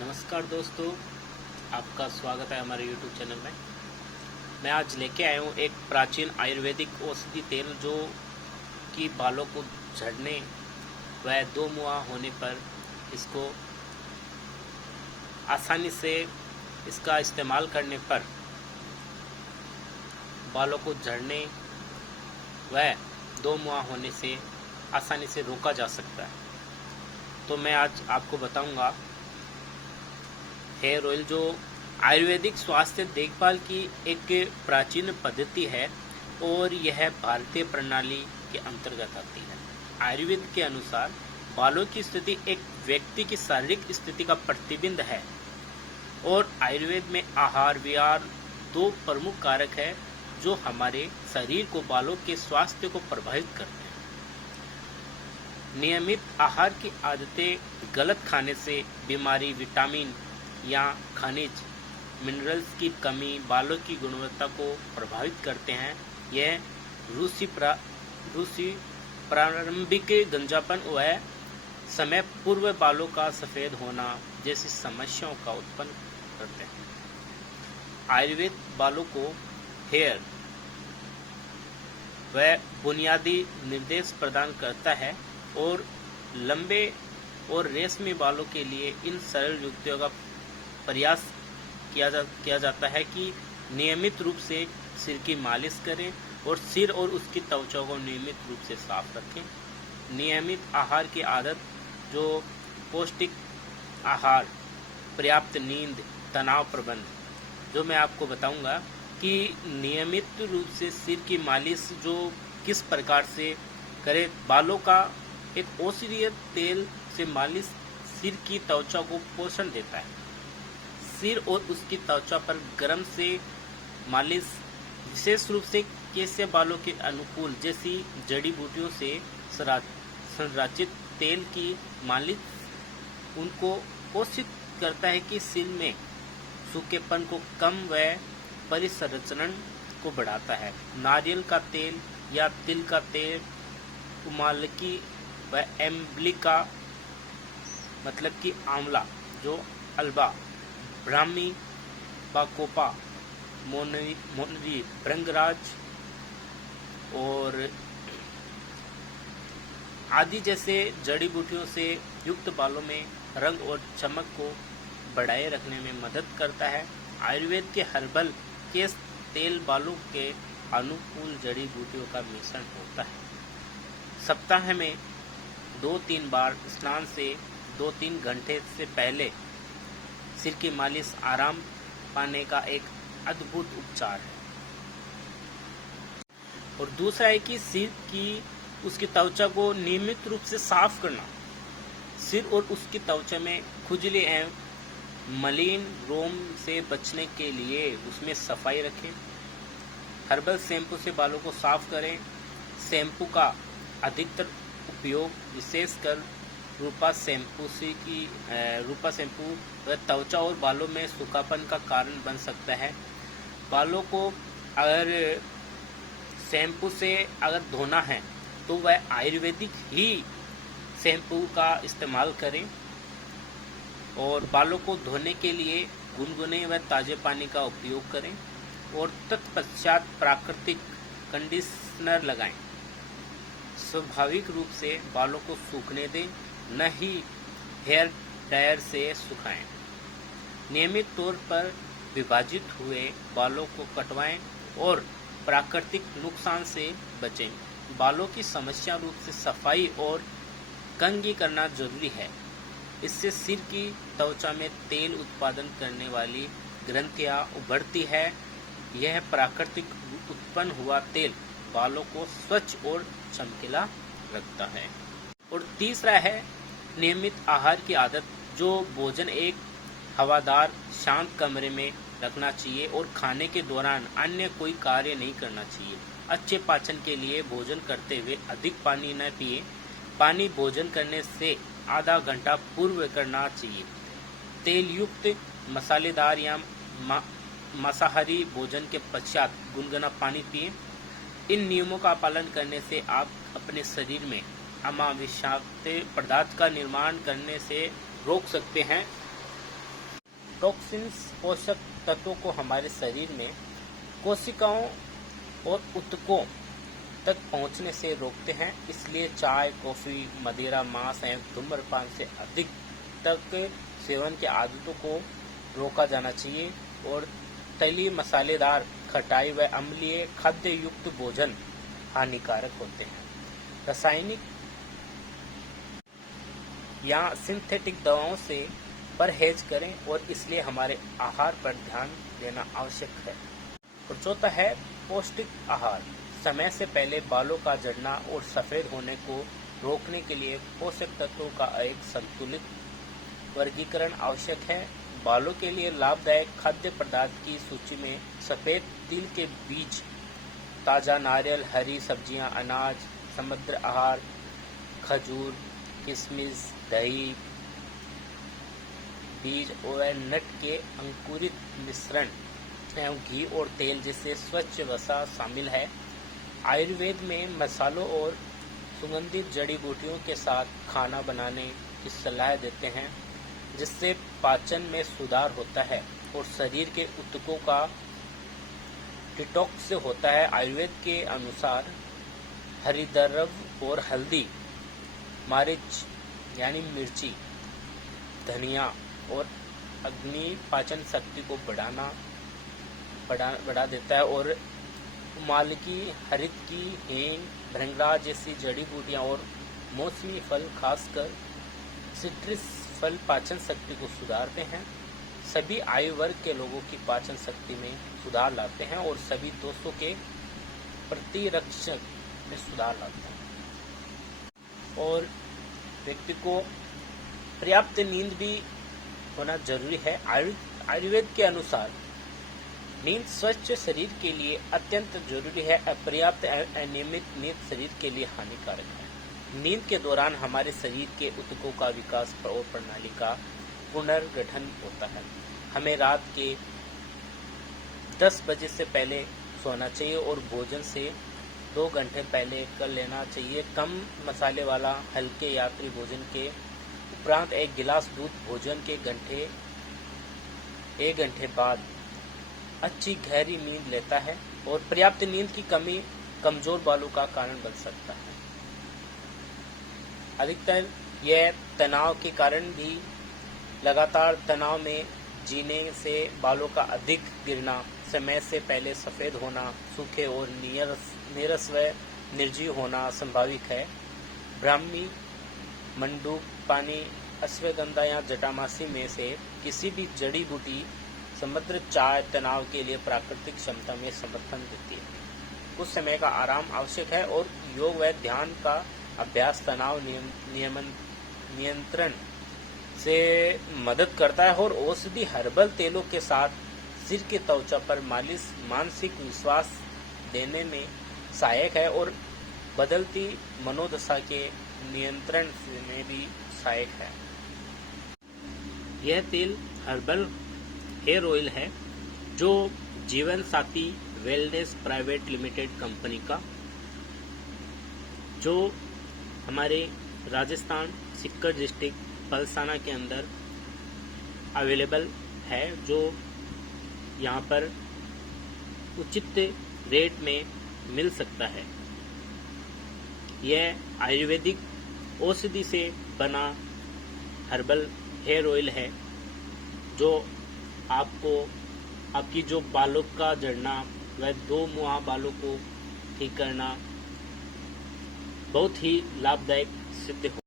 नमस्कार दोस्तों, आपका स्वागत है हमारे YouTube चैनल में। मैं आज लेके आया हूँ एक प्राचीन आयुर्वेदिक औषधि तेल जो कि बालों को झड़ने व दो मुहा होने पर इसको आसानी से इसका इस्तेमाल करने पर बालों को झड़ने व दो मुहा होने से आसानी से रोका जा सकता है। तो मैं आज आपको बताऊंगा हेयर ऑयल, जो आयुर्वेदिक स्वास्थ्य देखभाल की एक प्राचीन पद्धति है और यह भारतीय प्रणाली के अंतर्गत आती है। आयुर्वेद के अनुसार बालों की स्थिति एक व्यक्ति की शारीरिक स्थिति का प्रतिबिंब है और आयुर्वेद में आहार विहार दो प्रमुख कारक है जो हमारे शरीर को बालों के स्वास्थ्य को प्रभावित करते हैं। नियमित आहार की आदतें गलत खाने से बीमारी, विटामिन या खनिज मिनरल्स की कमी बालों की गुणवत्ता को प्रभावित करते हैं। यह रूसी प्रारंभिक गंजापन व समय पूर्व बालों का सफ़ेद होना जैसी समस्याओं का उत्पन्न करते हैं। आयुर्वेद बालों को हेयर व बुनियादी निर्देश प्रदान करता है और लंबे और रेशमी बालों के लिए इन सरल युक्तियों का प्रयास किया जाता है कि नियमित रूप से सिर की मालिश करें और सिर और उसकी त्वचा को नियमित रूप से साफ रखें। नियमित आहार की आदत, जो पौष्टिक आहार, पर्याप्त नींद, तनाव प्रबंध, जो मैं आपको बताऊंगा कि नियमित रूप से सिर की मालिश जो किस प्रकार से करें। बालों का एक औषधीय तेल से मालिश सिर की त्वचा को पोषण देता है। सिर और उसकी त्वचा पर गर्म से मालिश विशेष रूप से केश बालों के अनुकूल जैसी जड़ी बूटियों से संरचित तेल की मालिश उनको पोषित करता है कि सिर में सूखेपन को कम व परिसंचरण को बढ़ाता है। नारियल का तेल या तिल का तेल, कुमालकी व एम्बलिका मतलब कि आंवला, जो अल्बा, ब्राह्मी, बाकोपा, मोनरी, भृंगराज और आदि जैसे जड़ी बूटियों से युक्त बालों में रंग और चमक को बढ़ाए रखने में मदद करता है। आयुर्वेद के हर्बल केश तेल बालों के अनुकूल जड़ी बूटियों का मिश्रण होता है। सप्ताह में 2-3 बार स्नान से 2-3 घंटे से पहले सिर की मालिश आराम पाने का एक अद्भुत उपचार है। और दूसरा है कि सिर की उसकी त्वचा को नियमित रूप से साफ करना। सिर और उसकी त्वचा में खुजली एवं मलिन रोम से बचने के लिए उसमें सफाई रखें। हर्बल शैम्पू से बालों को साफ करें। शैम्पू का अधिकतर उपयोग विशेषकर रूपा शैम्पू वह त्वचा और बालों में सूखापन का कारण बन सकता है। बालों को अगर शैम्पू से अगर धोना है तो वह आयुर्वेदिक ही शैम्पू का इस्तेमाल करें और बालों को धोने के लिए गुनगुने व ताज़े पानी का उपयोग करें और तत्पश्चात प्राकृतिक कंडीशनर लगाएं। स्वाभाविक रूप से बालों को सूखने दें, न ही हेयर ड्रायर से सुखाएं। नियमित तौर पर विभाजित हुए बालों को कटवाएं और प्राकृतिक नुकसान से बचें। बालों की समस्या रूप से सफाई और कंघी करना जरूरी है। इससे सिर की त्वचा में तेल उत्पादन करने वाली ग्रंथियां उभरती है। यह प्राकृतिक उत्पन्न हुआ तेल बालों को स्वच्छ और चमकीला रखता है। और तीसरा है नियमित आहार की आदत, जो भोजन एक हवादार शांत कमरे में रखना चाहिए और खाने के दौरान अन्य कोई कार्य नहीं करना चाहिए। अच्छे पाचन के लिए भोजन करते हुए अधिक पानी न पिए। पानी भोजन करने से आधा घंटा पूर्व करना चाहिए। तेल युक्त मसालेदार या मांसाहारी भोजन के पश्चात गुनगुना पानी पिए। इन नियमों का पालन करने से आप अपने शरीर में अमाविषाक्त पदार्थ का निर्माण करने से रोक सकते हैं टॉक्सिन्स पोषक तत्वों को हमारे शरीर में कोशिकाओं और ऊतकों तक पहुंचने से रोकते हैं। इसलिए चाय, कॉफी, मदिरा, मांस एवं धूम्रपान से अधिक तक सेवन की आदतों को रोका जाना चाहिए और तली, मसालेदार, खटाई व अम्लीय खाद्य युक्त भोजन हानिकारक होते हैं। रासायनिक या सिंथेटिक दवाओं से परहेज करें और इसलिए हमारे आहार पर ध्यान देना आवश्यक है। और चौथा है पौष्टिक आहार। समय से पहले बालों का झड़ना और सफेद होने को रोकने के लिए पोषक तत्वों का एक संतुलित वर्गीकरण आवश्यक है। बालों के लिए लाभदायक खाद्य पदार्थ की सूची में सफेद तिल के बीज, ताजा नारियल, हरी सब्जियां, अनाज, समुद्र आहार, खजूर, किशमिश, दही, बीज और नट के अंकुरित मिश्रण एवं घी और तेल जैसे स्वच्छ वसा शामिल है। आयुर्वेद में मसालों और सुगंधित जड़ी बूटियों के साथ खाना बनाने की सलाह देते हैं, जिससे पाचन में सुधार होता है और शरीर के ऊतकों का डिटॉक्स होता है। आयुर्वेद के अनुसार हरिद्रव्य और हल्दी, मरीच यानी मिर्ची, धनिया और अग्नि पाचन शक्ति को बढ़ा देता है और मालकी, हरित की, हींग, भृंगराज जैसी जड़ी बूटियां और मौसमी फल, खासकर सिट्रस फल पाचन शक्ति को सुधारते हैं। सभी आयु वर्ग के लोगों की पाचन शक्ति में सुधार लाते हैं और सभी दोषों के प्रतिरक्षक में सुधार लाते हैं। और व्यक्ति को पर्याप्त नींद भी होना जरूरी है। आयुर्वेद के अनुसार नींद स्वस्थ शरीर के लिए अत्यंत जरूरी है। अपर्याप्त अनियमित नींद शरीर के लिए हानिकारक है। नींद के दौरान हमारे शरीर के ऊतकों का विकास और प्रणाली का पुनर्गठन होता है। हमें रात के 10 बजे से पहले सोना चाहिए और भोजन से 2 घंटे पहले कर लेना चाहिए। कम मसाले वाला हल्के यात्री भोजन के उपरांत 1 गिलास दूध भोजन के 1 घंटे बाद अच्छी गहरी नींद लेता है और पर्याप्त नींद की कमी कमजोर बालों का कारण बन सकता है। अधिकतर यह तनाव के कारण भी, लगातार तनाव में जीने से बालों का अधिक गिरना, समय से पहले सफेद होना, सूखे और नीरस व निर्जीव होना संभावित है। ब्राह्मी, मंडूक, पानी, अश्वगंधा या जटामासी में से किसी भी जड़ी बूटी समुद्र चाय तनाव के लिए प्राकृतिक क्षमता में समर्थन देती है। कुछ समय का आराम आवश्यक है और योग व ध्यान का अभ्यास तनाव नियंत्रण से मदद करता है और औषधि हर्बल तेलों के साथ सिर की त्वचा पर मालिश मानसिक विश्वास देने में सहायक है और बदलती मनोदशा के नियंत्रण में भी सहायक है। यह तेल हर्बल हेयर ऑयल है जो जीवन साथी वेलनेस प्राइवेट लिमिटेड कंपनी का, जो हमारे राजस्थान सीकर डिस्ट्रिक्ट पलसाना के अंदर अवेलेबल है, जो यहाँ पर उचित रेट में मिल सकता है। यह आयुर्वेदिक औषधि से बना हर्बल हेयर ऑयल है जो आपको आपकी जो बालों का झड़ना व 2 मुहा बालों को ठीक करना बहुत ही लाभदायक सिद्ध हो।